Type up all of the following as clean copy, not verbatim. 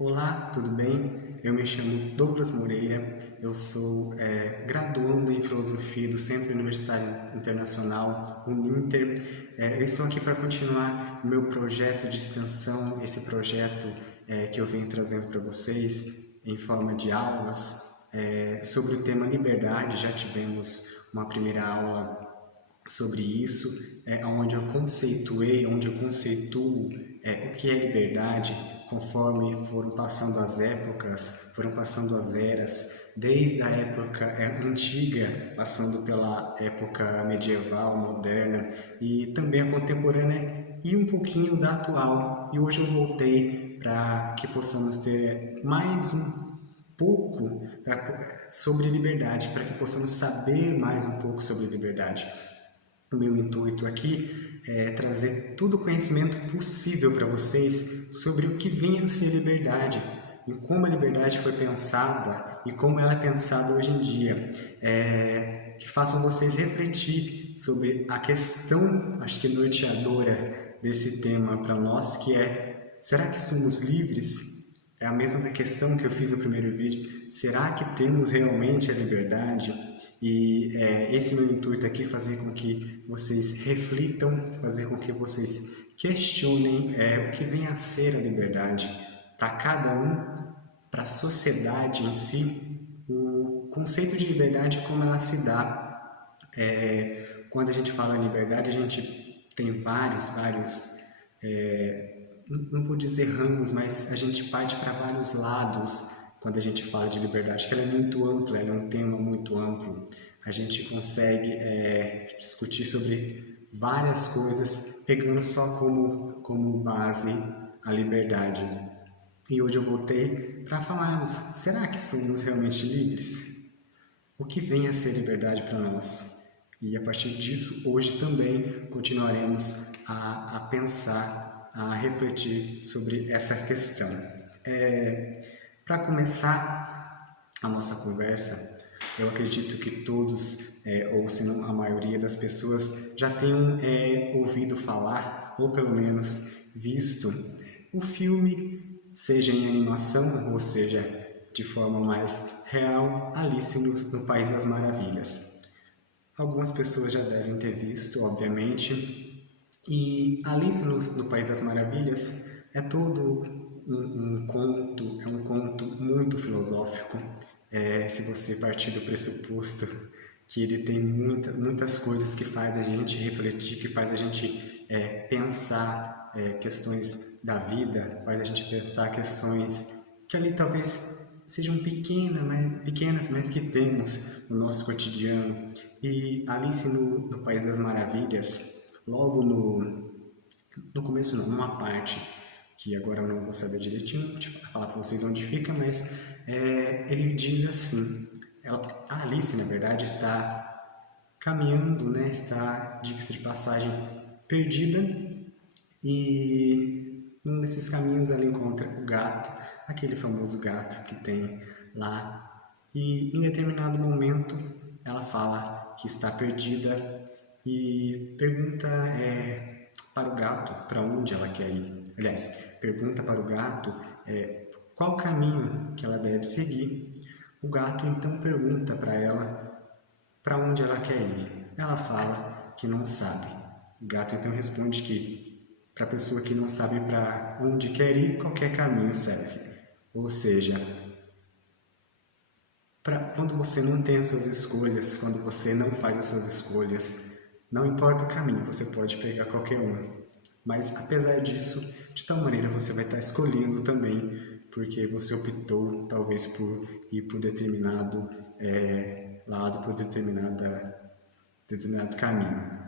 Olá, tudo bem? Eu me chamo Douglas Moreira, eu sou graduando em Filosofia do Centro Universitário Internacional, Uninter. Eu estou aqui para continuar o meu projeto de extensão, esse projeto que eu venho trazendo para vocês em forma de aulas sobre o tema liberdade. Já tivemos uma primeira aula sobre isso, onde eu conceituo o que é liberdade, conforme foram passando as épocas, foram passando as eras, desde a época antiga, passando pela época medieval, moderna e também a contemporânea e um pouquinho da atual. E hoje eu voltei para que possamos ter mais um pouco sobre liberdade, para que possamos saber mais um pouco sobre liberdade. O meu intuito aqui é trazer todo o conhecimento possível para vocês sobre o que vem a ser liberdade e como a liberdade foi pensada e como ela é pensada hoje em dia. Que façam vocês refletir sobre a questão, acho que norteadora desse tema para nós, que é: será que somos livres? É a mesma questão que eu fiz no primeiro vídeo. Será que temos realmente a liberdade? E esse meu intuito aqui, fazer com que vocês reflitam, fazer com que vocês questionem o que vem a ser a liberdade para cada um, para a sociedade em si, o conceito de liberdade, como ela se dá. Quando a gente fala em liberdade, a gente tem vários, não vou dizer ramos, mas a gente parte para vários lados quando a gente fala de liberdade, que ela é muito ampla, ela é um tema muito amplo. A gente consegue discutir sobre várias coisas, pegando só como base a liberdade. E hoje eu voltei para falarmos: será que somos realmente livres? O que vem a ser liberdade para nós? E a partir disso, hoje também continuaremos a pensar, a refletir sobre essa questão. Para começar a nossa conversa, eu acredito que todos, ou se não a maioria das pessoas, já tenham ouvido falar, ou pelo menos visto, o filme, seja em animação, ou seja, de forma mais real, Alice no País das Maravilhas. Algumas pessoas já devem ter visto, obviamente, e Alice no País das Maravilhas é todo um conto, é um conto muito filosófico. Se você partir do pressuposto que ele tem muitas coisas que faz a gente refletir, que faz a gente pensar questões da vida, faz a gente pensar questões que ali talvez sejam pequenas, mas que temos no nosso cotidiano. E Alice no País das Maravilhas, logo no começo não, numa parte, que agora eu não vou saber direitinho, vou falar para vocês onde fica, mas ele diz assim: a Alice, na verdade, está caminhando, né, está, diga-se de passagem, perdida, e num desses caminhos ela encontra o gato, aquele famoso gato que tem lá, e em determinado momento ela fala que está perdida e pergunta para o gato para onde ela quer ir. Aliás, pergunta para o gato qual caminho que ela deve seguir. O gato então pergunta para ela para onde ela quer ir. Ela fala que não sabe. O gato então responde que para a pessoa que não sabe para onde quer ir, qualquer caminho serve. Ou seja, quando você não tem as suas escolhas, quando você não faz as suas escolhas, não importa o caminho, você pode pegar qualquer um. Mas apesar disso, de tal maneira você vai estar escolhendo também, porque você optou talvez por ir por determinado lado, por determinado caminho.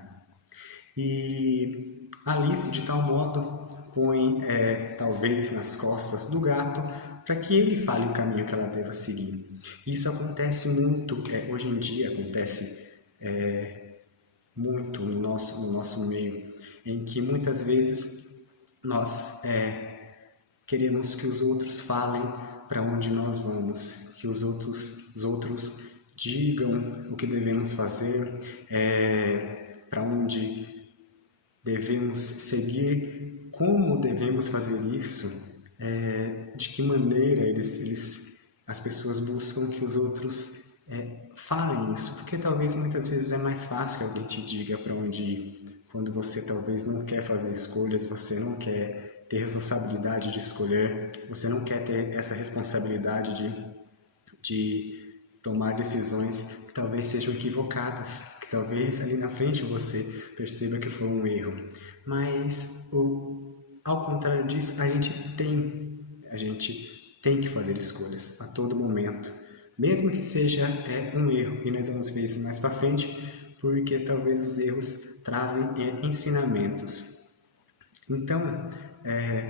E Alice, de tal modo, põe talvez nas costas do gato para que ele fale o caminho que ela deva seguir. Isso acontece muito, hoje em dia acontece muito no nosso meio, em que muitas vezes nós queremos que os outros falem para onde nós vamos, que os outros digam o que devemos fazer, para onde devemos seguir, como devemos fazer isso. de que maneira as pessoas buscam que os outros falem isso, porque talvez muitas vezes é mais fácil que alguém te diga para onde ir, quando você talvez não quer fazer escolhas, você não quer ter responsabilidade de escolher, você não quer ter essa responsabilidade de tomar decisões que talvez sejam equivocadas, que talvez ali na frente você perceba que foi um erro. Mas, ao contrário disso, a gente tem que fazer escolhas a todo momento, mesmo que seja um erro, e nós vamos ver isso mais para frente, porque talvez os erros trazem ensinamentos. Então,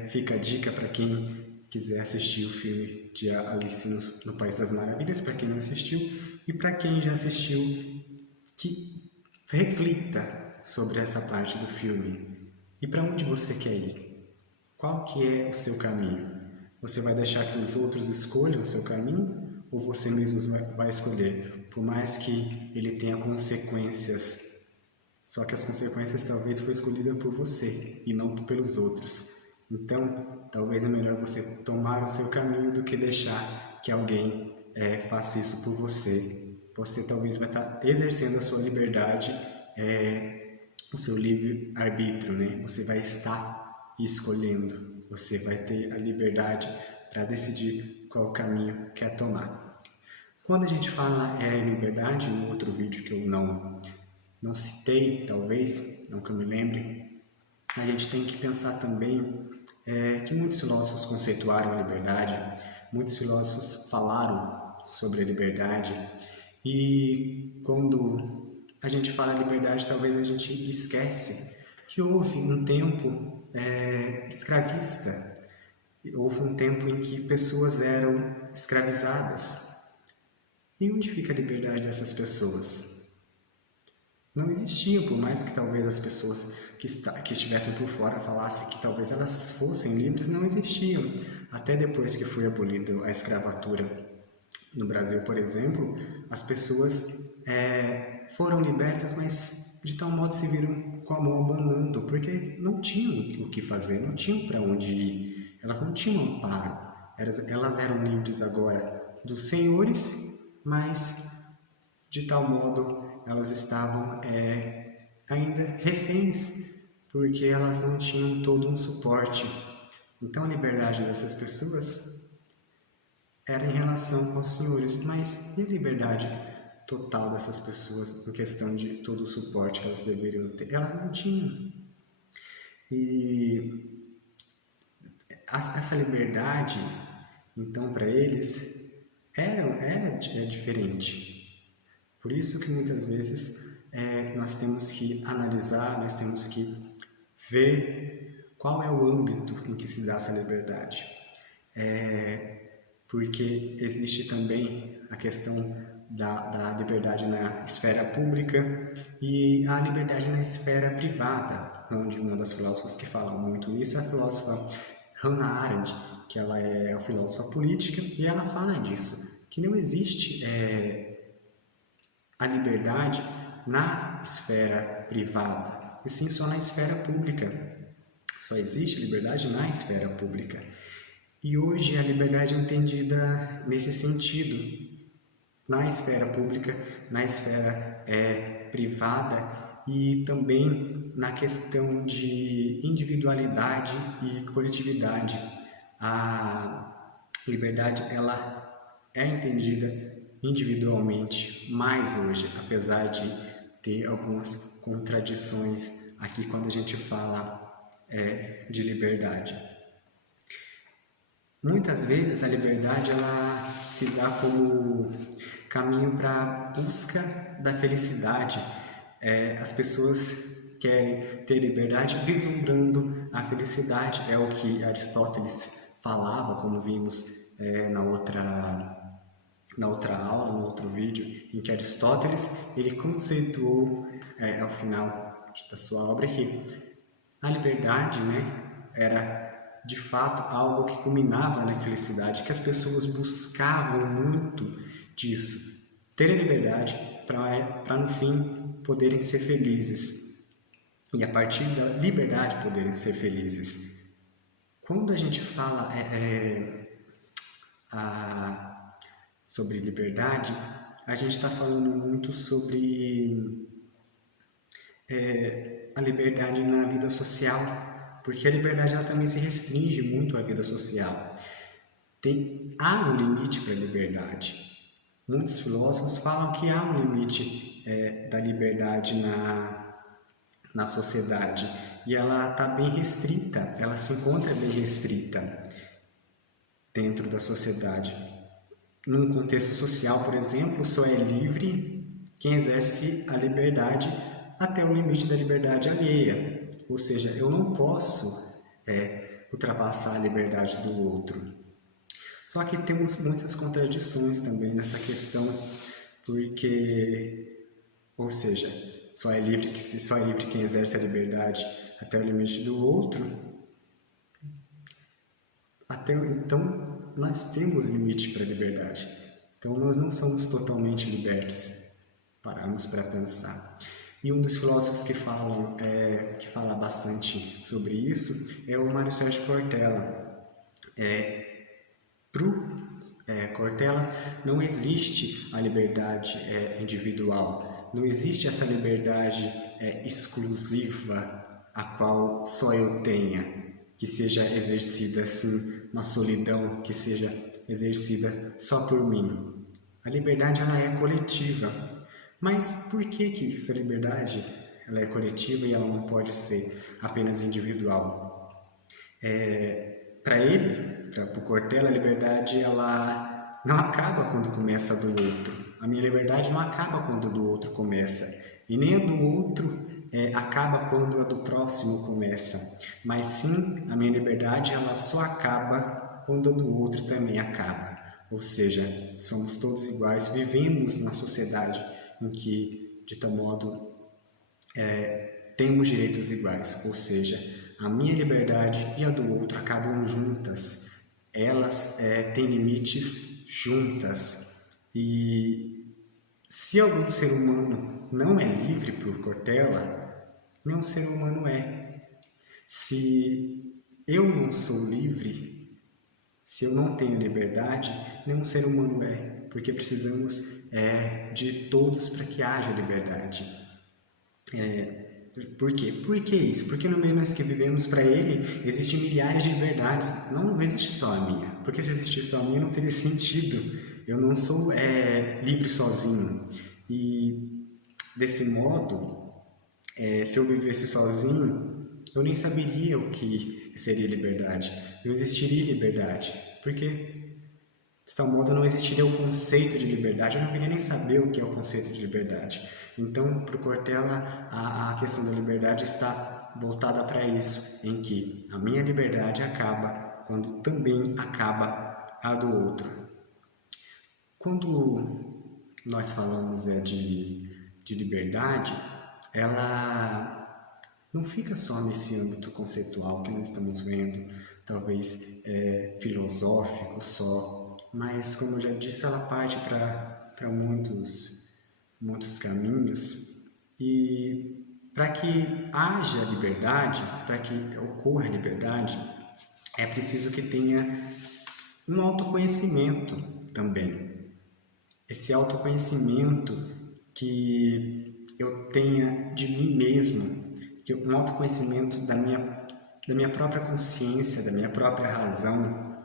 fica a dica para quem quiser assistir o filme de Alice no País das Maravilhas, para quem não assistiu, e para quem já assistiu, que reflita sobre essa parte do filme. E para onde você quer ir? Qual que é o seu caminho? Você vai deixar que os outros escolham o seu caminho ou você mesmo vai escolher? Por mais que ele tenha consequências, só que as consequências talvez foi escolhida por você e não pelos outros. Então, talvez é melhor você tomar o seu caminho do que deixar que alguém faça isso por você. Você talvez vai estar exercendo a sua liberdade, o seu livre-arbítrio, né? Você vai estar escolhendo, você vai ter a liberdade para decidir qual caminho quer tomar. Quando a gente fala em liberdade, no outro vídeo que eu não citei, talvez, não que eu me lembre, a gente tem que pensar também que muitos filósofos conceituaram a liberdade, muitos filósofos falaram sobre a liberdade, e quando a gente fala liberdade, talvez a gente esquece que houve um tempo escravista, houve um tempo em que pessoas eram escravizadas. E onde fica a liberdade dessas pessoas? Não existia, por mais que talvez as pessoas que estivessem por fora falassem que talvez elas fossem livres, não existiam. Até depois que foi abolida a escravatura no Brasil, por exemplo, as pessoas foram libertas, mas de tal modo se viram com a mão abanando, porque não tinham o que fazer, não tinham para onde ir, elas não tinham amparo, elas eram livres agora dos senhores, mas de tal modo elas estavam ainda reféns, porque elas não tinham todo um suporte. Então a liberdade dessas pessoas era em relação aos senhores, mas e a liberdade total dessas pessoas em questão de todo o suporte que elas deveriam ter? Elas não tinham. E essa liberdade, então, para eles, era diferente. Por isso que muitas vezes nós temos que analisar, nós temos que ver qual é o âmbito em que se dá essa liberdade. Porque existe também a questão da liberdade na esfera pública e a liberdade na esfera privada, onde uma das filósofas que fala muito nisso é a filósofa Hannah Arendt, que ela é uma filósofa política, e ela fala disso, que não existe a liberdade na esfera privada, e sim só na esfera pública. Só existe liberdade na esfera pública. E hoje a liberdade é entendida nesse sentido, na esfera pública, na esfera privada e também na questão de individualidade e coletividade. A liberdade ela é entendida individualmente mais hoje, apesar de ter algumas contradições aqui quando a gente fala de liberdade. Muitas vezes a liberdade ela se dá como caminho para a busca da felicidade. As pessoas querem ter liberdade vislumbrando a felicidade. É o que Aristóteles falava, como vimos na outra aula, no outro vídeo, em que Aristóteles ele conceituou ao final da sua obra que a liberdade era de fato algo que culminava na felicidade, que as pessoas buscavam muito disso, ter a liberdade para no fim poderem ser felizes e a partir da liberdade poderem ser felizes. quando a gente fala sobre liberdade, a gente está falando muito sobre a liberdade na vida social, porque a liberdade ela também se restringe muito à vida social. Há um limite para a liberdade. Muitos filósofos falam que há um limite da liberdade na sociedade e ela está bem restrita, ela se encontra bem restrita dentro da sociedade. Num contexto social, por exemplo, só é livre quem exerce a liberdade até o limite da liberdade alheia. Ou seja, eu não posso ultrapassar a liberdade do outro. Só que temos muitas contradições também nessa questão, porque, ou seja, só é livre quem exerce a liberdade até o limite do outro. Então, nós temos limite para a liberdade. Então, nós não somos totalmente libertos. Paramos para pensar. E um dos filósofos que fala bastante sobre isso é o Mário Sérgio Cortella. Cortella, não existe a liberdade individual, não existe essa liberdade exclusiva a qual só eu tenha, que seja exercida assim na solidão, que seja exercida só por mim. A liberdade ela é coletiva, mas por que essa liberdade ela é coletiva e ela não pode ser apenas individual? Para o Cortella, a liberdade ela não acaba quando começa a do outro. A minha liberdade não acaba quando a do outro começa. E nem a do outro acaba quando a do próximo começa. Mas sim, a minha liberdade ela só acaba quando a do outro também acaba. Ou seja, somos todos iguais, vivemos numa sociedade em que, de tal modo, temos direitos iguais. Ou seja, a minha liberdade e a do outro acabam juntas. Elas têm limites juntas. E se algum ser humano não é livre por Cortella, nenhum ser humano é. Se eu não sou livre, se eu não tenho liberdade, nenhum ser humano é. Porque precisamos de todos para que haja liberdade. Por quê? Por que isso? Porque no meio nós que vivemos, para ele, existem milhares de liberdades. Não existe só a minha. Porque se existisse só a minha, não teria sentido. Eu não sou livre sozinho. E, desse modo, se eu vivesse sozinho, eu nem saberia o que seria liberdade. Não existiria liberdade. Porque, de tal modo, não existiria o conceito de liberdade. Eu não viria nem saber o que é o conceito de liberdade. Então, para o Cortella, a questão da liberdade está voltada para isso, em que a minha liberdade acaba quando também acaba a do outro. Quando nós falamos de liberdade, ela não fica só nesse âmbito conceitual que nós estamos vendo, talvez filosófico só, mas, como eu já disse, ela parte para muitos caminhos, e para que haja liberdade, para que ocorra liberdade, é preciso que tenha um autoconhecimento também. Esse autoconhecimento que eu tenha de mim mesmo, um autoconhecimento da minha própria consciência, da minha própria razão,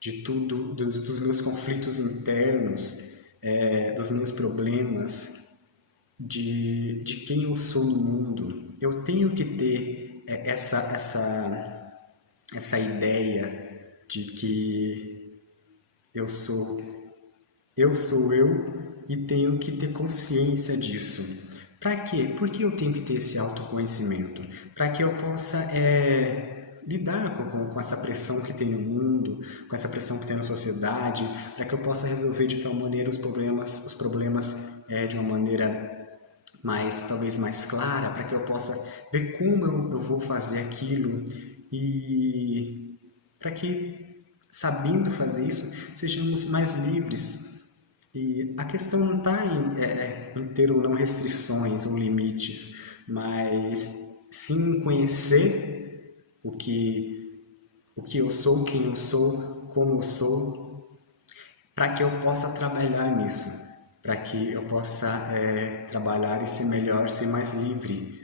de tudo, dos meus conflitos internos, dos meus problemas, de quem eu sou no mundo. Eu tenho que ter essa ideia de que eu sou eu e tenho que ter consciência disso. Para quê? Por que eu tenho que ter esse autoconhecimento? Para que eu possa lidar com essa pressão que tem no mundo, com essa pressão que tem na sociedade, para que eu possa resolver de tal maneira os problemas de uma maneira talvez mais clara, para que eu possa ver como eu vou fazer aquilo, e para que, sabendo fazer isso, sejamos mais livres. E a questão não está em ter ou não restrições ou limites, mas sim conhecer o que o que eu sou, quem eu sou, como eu sou, para que eu possa trabalhar nisso, para que eu possa trabalhar e ser melhor, ser mais livre,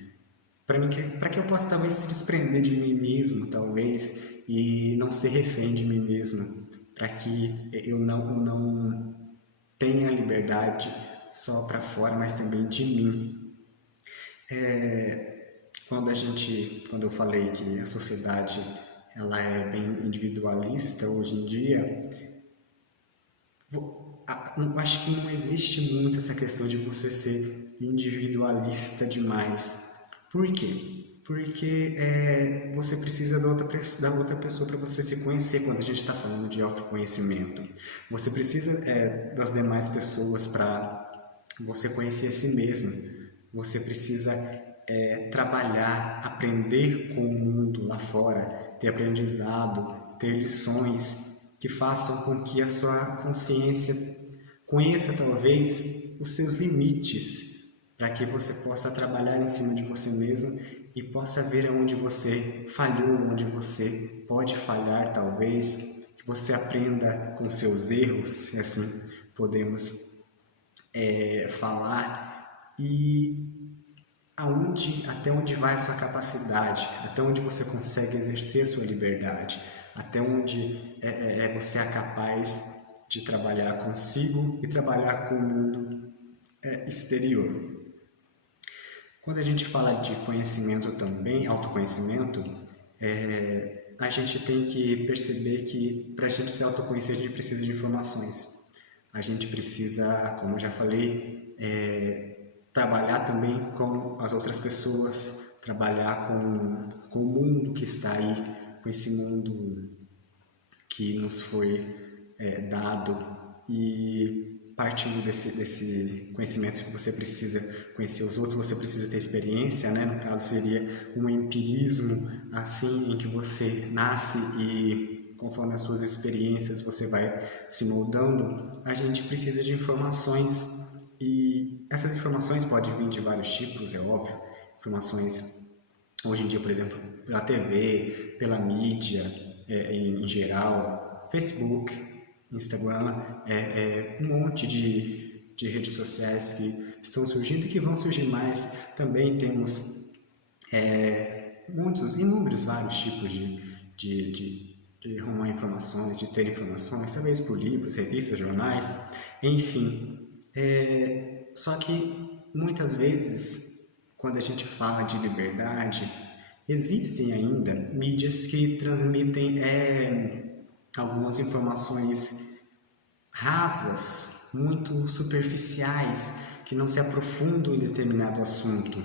para que eu possa talvez se desprender de mim mesmo, talvez, e não ser refém de mim mesmo, para que eu não tenha liberdade só para fora, mas também de mim. Quando eu falei que a sociedade ela é bem individualista hoje em dia, eu acho que não existe muito essa questão de você ser individualista demais. Por quê? Porque você precisa da outra pessoa para você se conhecer quando a gente está falando de autoconhecimento. Você precisa das demais pessoas para você conhecer a si mesmo. Você precisa trabalhar, aprender com o mundo lá fora, ter aprendizado, ter lições que façam com que a sua consciência conheça talvez os seus limites, para que você possa trabalhar em cima de você mesmo e possa ver onde você falhou, onde você pode falhar talvez, que você aprenda com seus erros, se assim podemos falar, e até onde vai a sua capacidade, até onde você consegue exercer a sua liberdade, até onde você é capaz de trabalhar consigo e trabalhar com o mundo exterior. Quando a gente fala de conhecimento também, autoconhecimento, a gente tem que perceber que para a gente se autoconhecer a gente precisa de informações. A gente precisa, como eu já falei, trabalhar também com as outras pessoas, trabalhar com o mundo que está aí, com esse mundo que nos foi dado, e partindo desse conhecimento que você precisa conhecer os outros, você precisa ter experiência, né? No caso seria um empirismo, assim, em que você nasce e conforme as suas experiências você vai se moldando. A gente precisa de informações, e essas informações podem vir de vários tipos, é óbvio. Informações hoje em dia, por exemplo, pela TV, pela mídia em geral, Facebook, Instagram, um monte de redes sociais que estão surgindo e que vão surgir mais. Também temos inúmeros, vários tipos de arrumar informações, de ter informações, talvez por livros, revistas, jornais, enfim. Só que muitas vezes, quando a gente fala de liberdade, existem ainda mídias que transmitem algumas informações rasas, muito superficiais, que não se aprofundam em determinado assunto,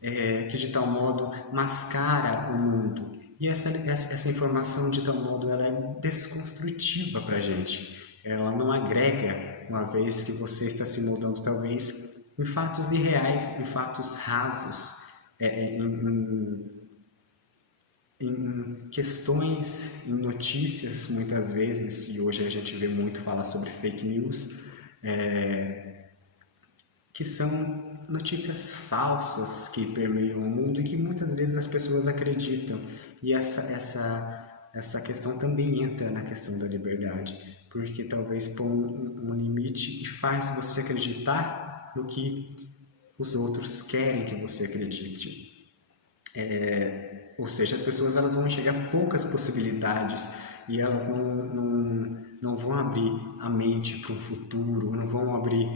que de tal modo mascara o mundo. E essa informação, de tal modo, ela é desconstrutiva para a gente. Ela não agrega, uma vez que você está se moldando, talvez, em fatos irreais, em fatos rasos, em questões, em notícias, muitas vezes, e hoje a gente vê muito falar sobre fake news, que são notícias falsas que permeiam o mundo e que muitas vezes as pessoas acreditam. E essa questão também entra na questão da liberdade, porque talvez põe um limite e faz você acreditar no que os outros querem que você acredite. Ou seja, as pessoas elas vão enxergar poucas possibilidades e elas não vão abrir a mente para o futuro, não vão abrir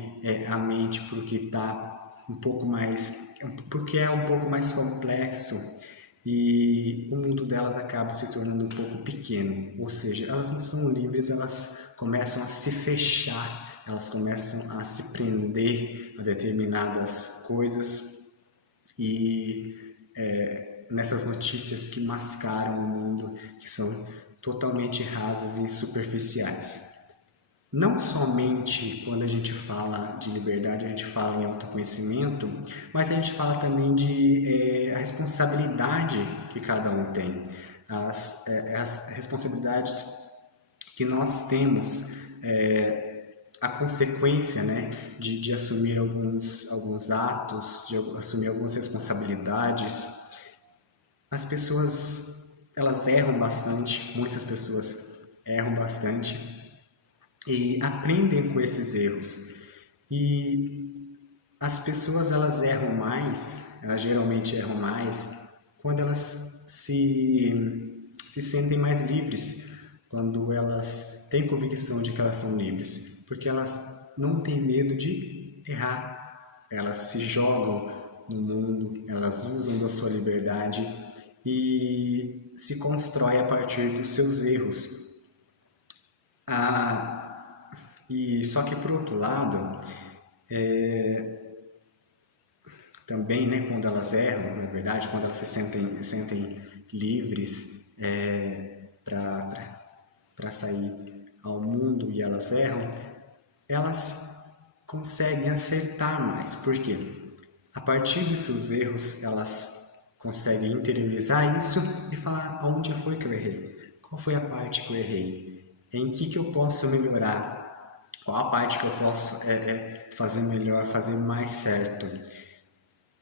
a mente para o que está um pouco mais, porque é um pouco mais complexo, e o mundo delas acaba se tornando um pouco pequeno. Ou seja, elas não são livres, elas começam a se fechar, elas começam a se prender a determinadas coisas, e nessas notícias que mascaram o mundo, que são totalmente rasas e superficiais. Não somente quando a gente fala de liberdade, a gente fala em autoconhecimento, mas a gente fala também de a responsabilidade que cada um tem, as responsabilidades que nós temos, a consequência, né, de assumir alguns atos, de assumir algumas responsabilidades. As pessoas elas erram bastante, muitas pessoas erram bastante e aprendem com esses erros. E as pessoas elas erram mais, elas geralmente erram mais quando elas se sentem mais livres, quando elas têm convicção de que elas são livres, porque elas não têm medo de errar, elas se jogam no mundo, elas usam da sua liberdade e se constrói a partir dos seus erros. E só que por outro lado, também, né, quando elas erram, na verdade, quando elas se sentem livres para sair ao mundo e elas erram, elas conseguem acertar mais. Por quê? A partir de seus erros, elas conseguem interiorizar isso e falar aonde foi que eu errei, qual foi a parte que eu errei, em que eu posso melhorar, qual a parte que eu posso fazer melhor, fazer mais certo.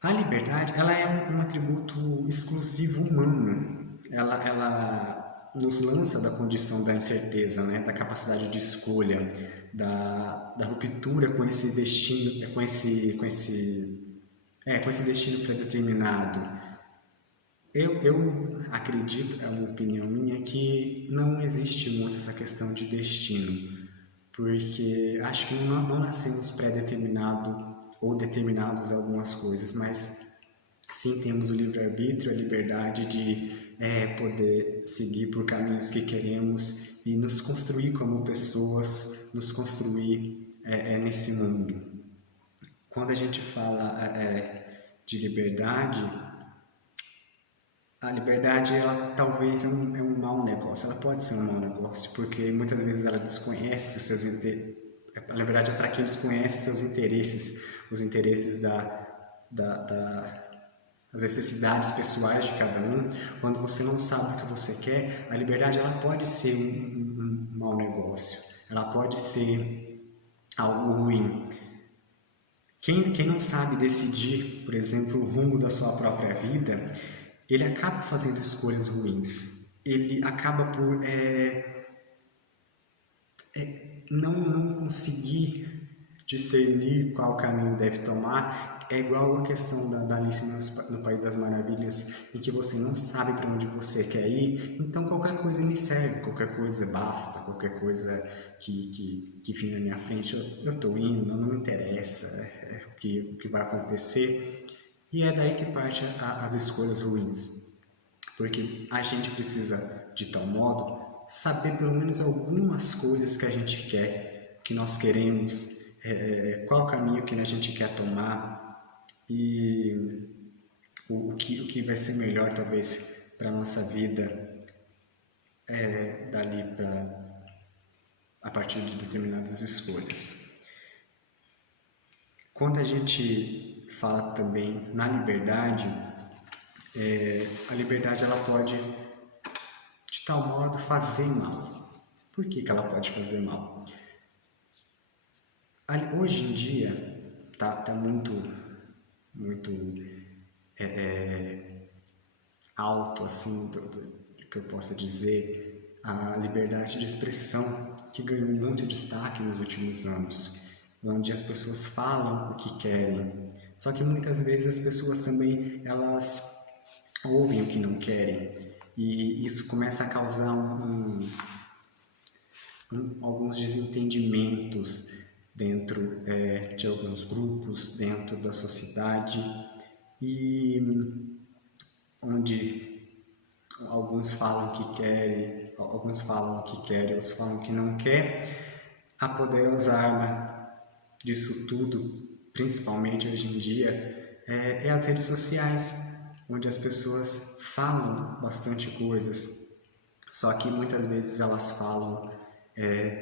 A liberdade, ela é um atributo exclusivo humano. Ela nos lança da condição da incerteza, né? Da capacidade de escolha, da ruptura com esse destino, com esse destino predeterminado. Eu acredito, é uma opinião minha, que não existe muito essa questão de destino, porque acho que não nascemos predeterminados ou determinados a algumas coisas, mas sim temos o livre-arbítrio, a liberdade de poder seguir por caminhos que queremos e nos construir como pessoas, nos construir nesse mundo. Quando a gente fala de liberdade, a liberdade ela talvez é um mau negócio, ela pode ser um mau negócio, porque muitas vezes ela desconhece os seus interesses. Na verdade, é para quem desconhece seus interesses, os interesses das necessidades pessoais de cada um. Quando você não sabe o que você quer, a liberdade ela pode ser um mau negócio, ela pode ser algo ruim. Quem não sabe decidir, por exemplo, o rumo da sua própria vida, ele acaba fazendo escolhas ruins. Ele acaba por não conseguir discernir qual caminho deve tomar. É igual a questão da Alice no País das Maravilhas, em que você não sabe para onde você quer ir, então qualquer coisa me serve, qualquer coisa basta, qualquer coisa que vem na minha frente, eu estou indo, não me interessa o que vai acontecer. E é daí que parte as escolhas ruins, porque a gente precisa, de tal modo, saber pelo menos algumas coisas que a gente quer, que nós queremos, qual caminho que a gente quer tomar e o que vai ser melhor talvez para a nossa vida dali a partir de determinadas escolhas. Quando a gente fala também na liberdade, a liberdade ela pode de tal modo fazer mal. Por que ela pode fazer mal? Hoje em dia tá muito alto, assim, do que eu possa dizer, a liberdade de expressão, que ganhou muito destaque nos últimos anos, onde as pessoas falam o que querem, só que muitas vezes as pessoas também, elas ouvem o que não querem, e isso começa a causar alguns desentendimentos dentro de alguns grupos, dentro da sociedade, e onde alguns falam que querem, outros falam que não querem. A poderosa arma disso tudo, principalmente hoje em dia, é as redes sociais, onde as pessoas falam bastante coisas, só que muitas vezes elas falam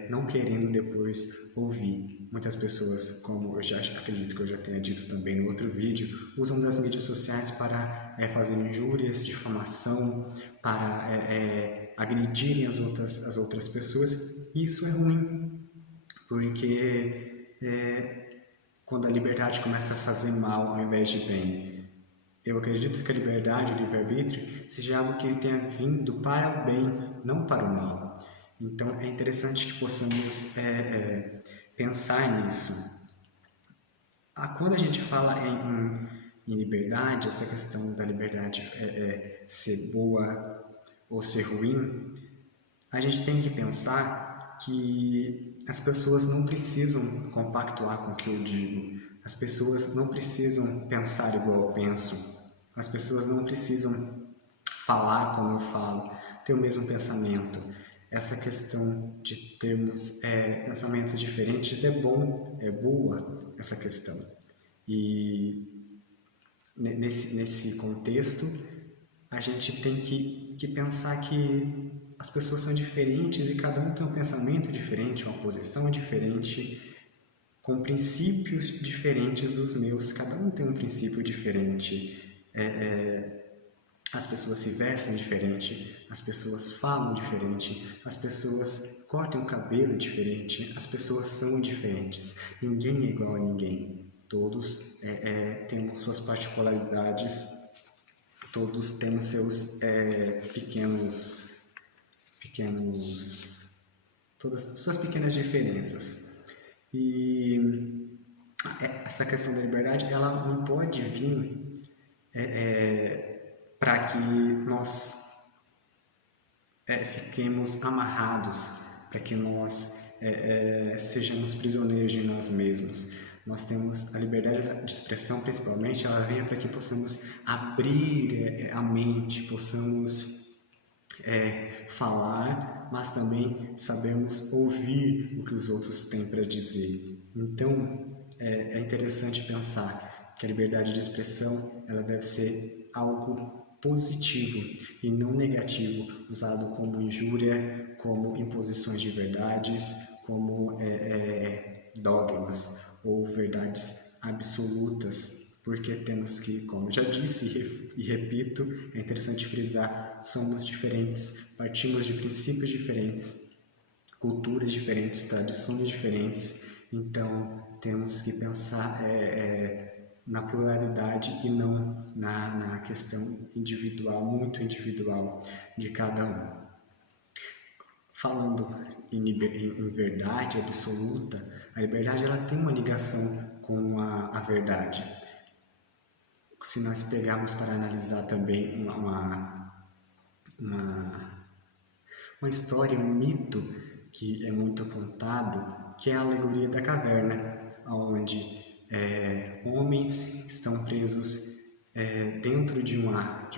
não querendo depois ouvir. Muitas pessoas, como eu já acredito que eu já tenha dito também no outro vídeo, usam das mídias sociais para fazer injúrias, difamação, para agredirem as outras pessoas. E isso é ruim, porque quando a liberdade começa a fazer mal ao invés de bem, eu acredito que a liberdade, o livre-arbítrio, seja algo que tenha vindo para o bem, não para o mal. Então, é interessante que possamos pensar nisso. Quando a gente fala em liberdade, essa questão da liberdade ser boa ou ser ruim, a gente tem que pensar que as pessoas não precisam compactuar com o que eu digo, as pessoas não precisam pensar igual eu penso, as pessoas não precisam falar como eu falo, ter o mesmo pensamento. Essa questão de termos pensamentos diferentes é bom, é boa essa questão. E nesse contexto, a gente tem que pensar que as pessoas são diferentes e cada um tem um pensamento diferente, uma posição diferente, com princípios diferentes dos meus. Cada um tem um princípio diferente. As pessoas se vestem diferente, as pessoas falam diferente, as pessoas cortam o cabelo diferente, as pessoas são diferentes. Ninguém é igual a ninguém. Todos temos suas particularidades, todos temos seus todas suas pequenas diferenças. E essa questão da liberdade, ela não pode vir para que nós fiquemos amarrados, para que nós sejamos prisioneiros de nós mesmos. Nós temos a liberdade de expressão, principalmente, ela vem para que possamos abrir a mente, possamos falar, mas também sabemos ouvir o que os outros têm para dizer. Então, é interessante pensar que a liberdade de expressão ela deve ser algo positivo e não negativo, usado como injúria, como imposições de verdades, como dogmas ou verdades absolutas, porque temos que, como já disse e repito, é interessante frisar, somos diferentes, partimos de princípios diferentes, culturas diferentes, tradições diferentes, então temos que pensar na pluralidade e não na questão individual, muito individual de cada um. Falando em verdade absoluta, a liberdade ela tem uma ligação com a verdade. Se nós pegarmos para analisar também uma história, um mito que é muito contado, que é a alegoria da caverna, onde homens estão presos dentro de uma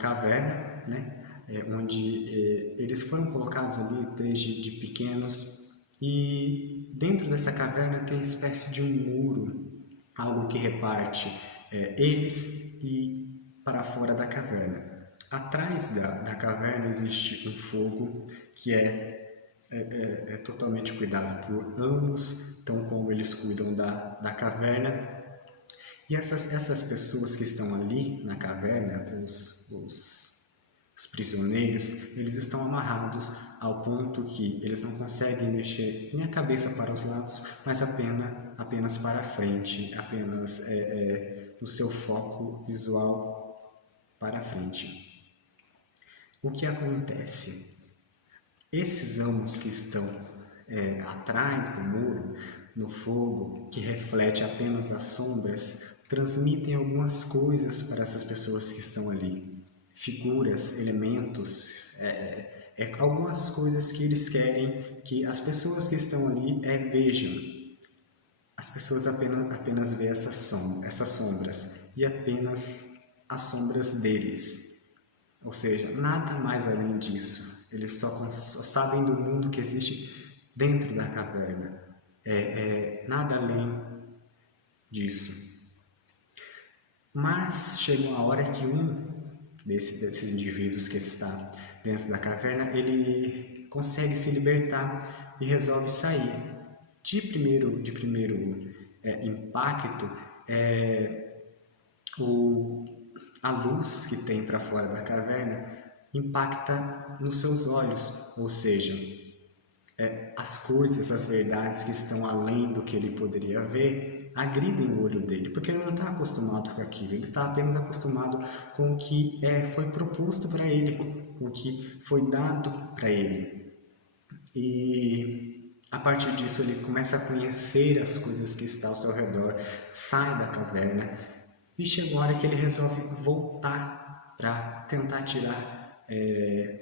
caverna, né? Onde eles foram colocados ali desde pequenos, e dentro dessa caverna tem uma espécie de um muro, algo que reparte eles e para fora da caverna. Atrás da caverna existe um fogo que é totalmente cuidado por ambos, tão como eles cuidam da caverna. E essas pessoas que estão ali na caverna, os prisioneiros, eles estão amarrados ao ponto que eles não conseguem mexer nem a cabeça para os lados, mas apenas para frente, apenas no seu foco visual para frente. O que acontece? Esses amos que estão atrás do muro, no fogo, que reflete apenas as sombras, transmitem algumas coisas para essas pessoas que estão ali. Figuras, elementos, algumas coisas que eles querem que as pessoas que estão ali vejam. As pessoas apenas veem essas sombras e apenas as sombras deles. Ou seja, nada mais além disso. Eles só sabem do mundo que existe dentro da caverna. Nada além disso. Mas chega uma hora que um desses indivíduos que está dentro da caverna, ele consegue se libertar e resolve sair. De primeiro impacto, a luz que tem para fora da caverna impacta nos seus olhos, ou seja, as coisas, as verdades que estão além do que ele poderia ver, agridem o olho dele, porque ele não está acostumado com aquilo, ele está apenas acostumado com o que foi proposto para ele, com o que foi dado para ele. E a partir disso ele começa a conhecer as coisas que estão ao seu redor, sai da caverna e chega uma hora que ele resolve voltar para tentar tirar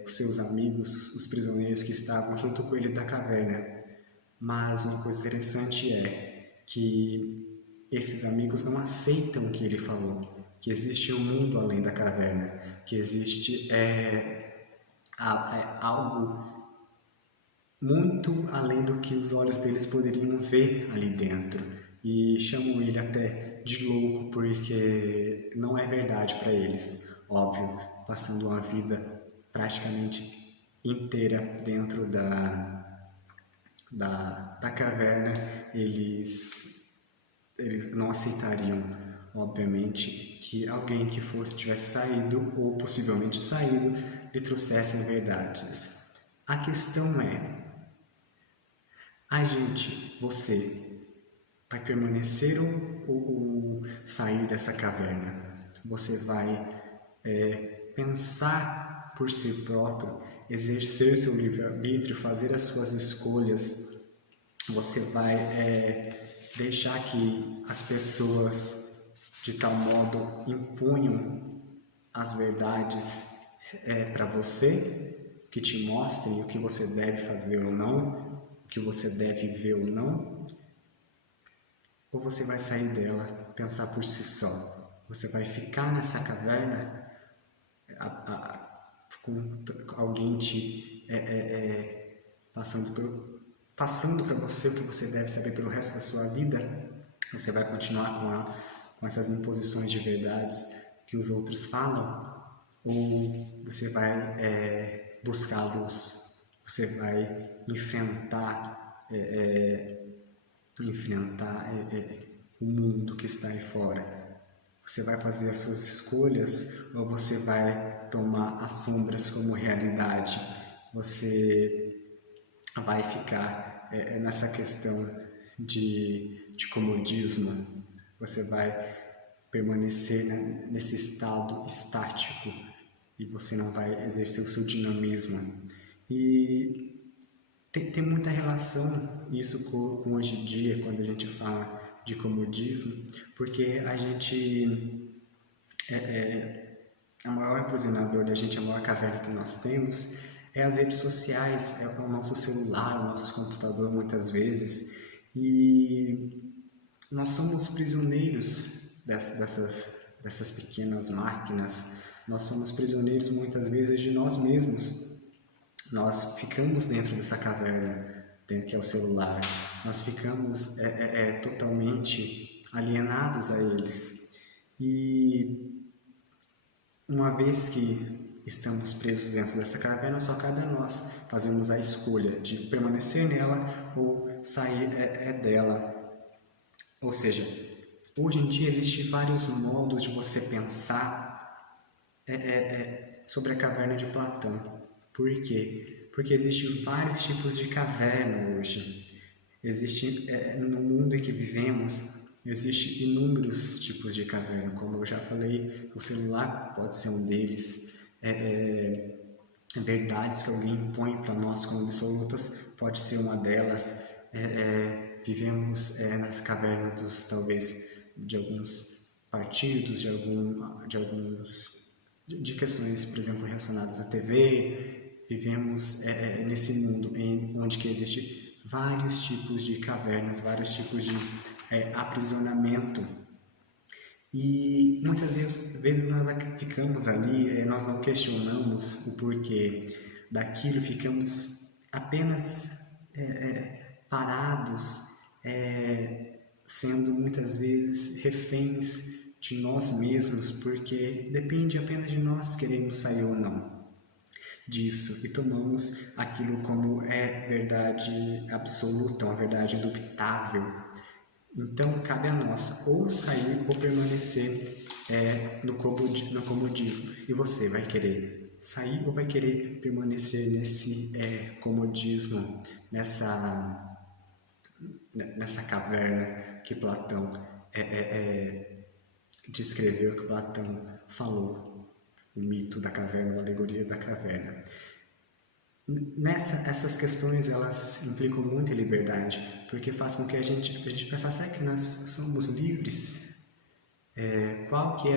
os seus amigos, os prisioneiros que estavam junto com ele da caverna. Mas uma coisa interessante é que esses amigos não aceitam o que ele falou, que existe um mundo além da caverna, que existe algo muito além do que os olhos deles poderiam ver ali dentro. E chamam ele até de louco, porque não é verdade para eles. Óbvio, passando uma vida praticamente inteira dentro da caverna, eles não aceitariam, obviamente, que alguém que tivesse saído, ou possivelmente saído, lhe trouxessem verdades. A questão é, você vai permanecer ou sair dessa caverna? Você vai pensar por si próprio, exercer seu livre-arbítrio, fazer as suas escolhas? Você vai deixar que as pessoas de tal modo imponham as verdades para você, que te mostrem o que você deve fazer ou não, o que você deve ver ou não? Ou você vai sair dela, pensar por si só? Você vai ficar nessa caverna com alguém te passando para você o que você deve saber pelo resto da sua vida? Você vai continuar com essas imposições de verdades que os outros falam? Ou você vai buscar a luz? Você vai enfrentar o mundo que está aí fora? Você vai fazer as suas escolhas ou você vai tomar as sombras como realidade? Você vai ficar nessa questão de comodismo? Você vai permanecer nesse estado estático e você não vai exercer o seu dinamismo? E tem muita relação isso com hoje em dia, quando a gente fala de comodismo, porque a gente o maior aprisionador da gente, a maior caverna que nós temos é as redes sociais, é o nosso celular, o nosso computador muitas vezes, e nós somos prisioneiros dessas pequenas máquinas, nós somos prisioneiros muitas vezes de nós mesmos. Nós ficamos dentro dessa caverna, dentro que é o celular, nós ficamos totalmente alienados a eles. E uma vez que estamos presos dentro dessa caverna, só cabe a nós fazermos a escolha de permanecer nela ou sair dela. Ou seja, hoje em dia existem vários modos de você pensar sobre a caverna de Platão. Por quê? Porque existem vários tipos de caverna hoje. No mundo em que vivemos, existem inúmeros tipos de caverna. Como eu já falei, o celular pode ser um deles. Verdades que alguém impõe para nós como absolutas pode ser uma delas. Vivemos nessa caverna de alguns partidos, de questões, por exemplo, relacionadas à TV. Vivemos nesse mundo onde que existe vários tipos de cavernas, vários tipos de aprisionamento. E muitas vezes nós ficamos ali, nós não questionamos o porquê daquilo, ficamos apenas parados, sendo muitas vezes reféns de nós mesmos, porque depende apenas de nós queremos sair ou não disso, e tomamos aquilo como verdade absoluta, uma verdade indubitável. Então cabe a nós ou sair ou permanecer no comodismo. E você vai querer sair ou vai querer permanecer nesse comodismo, nessa caverna que Platão descreveu, que Platão falou, o mito da caverna, a alegoria da caverna. Essas questões, elas implicam muito em liberdade, porque faz com que a gente pense, será que nós somos livres? Qual que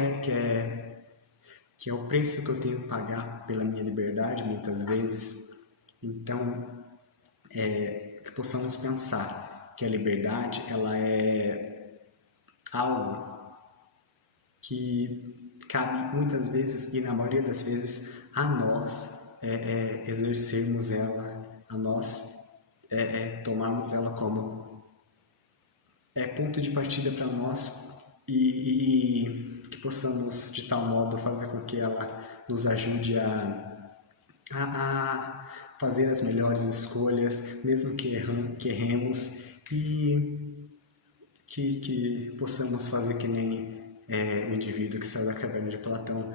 é o preço que eu tenho que pagar pela minha liberdade, muitas vezes? Então, que possamos pensar que a liberdade, ela é algo que cabe muitas vezes, e na maioria das vezes, a nós exercermos ela, a nós tomarmos ela como ponto de partida para nós, e que possamos de tal modo fazer com que ela nos ajude a fazer as melhores escolhas, mesmo que erremos, e que possamos fazer que nem o indivíduo que saiu da caverna de Platão,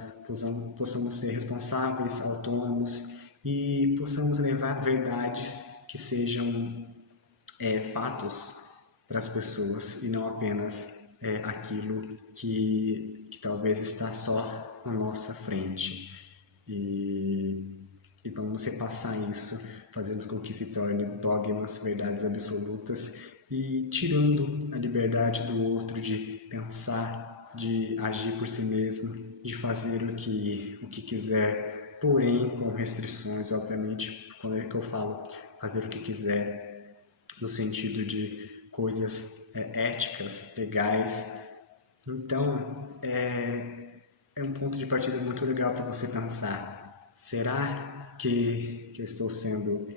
possamos ser responsáveis, autônomos, e possamos levar verdades que sejam fatos para as pessoas, e não apenas aquilo que talvez está só na nossa frente. E vamos repassar isso, fazendo com que se torne dogmas, verdades absolutas, e tirando a liberdade do outro de pensar, de agir por si mesmo, de fazer o que quiser, porém com restrições, obviamente. Quando é que eu falo fazer o que quiser, no sentido de coisas éticas, legais. Então, é um ponto de partida muito legal para você pensar: será que eu estou sendo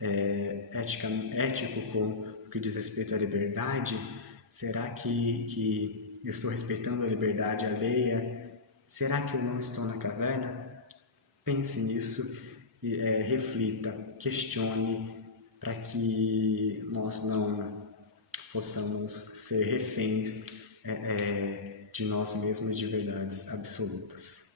ético com o que diz respeito à liberdade? Será que eu estou respeitando a liberdade alheia? Será que eu não estou na caverna? Pense nisso e reflita, questione, para que nós não possamos ser reféns de nós mesmos, de verdades absolutas.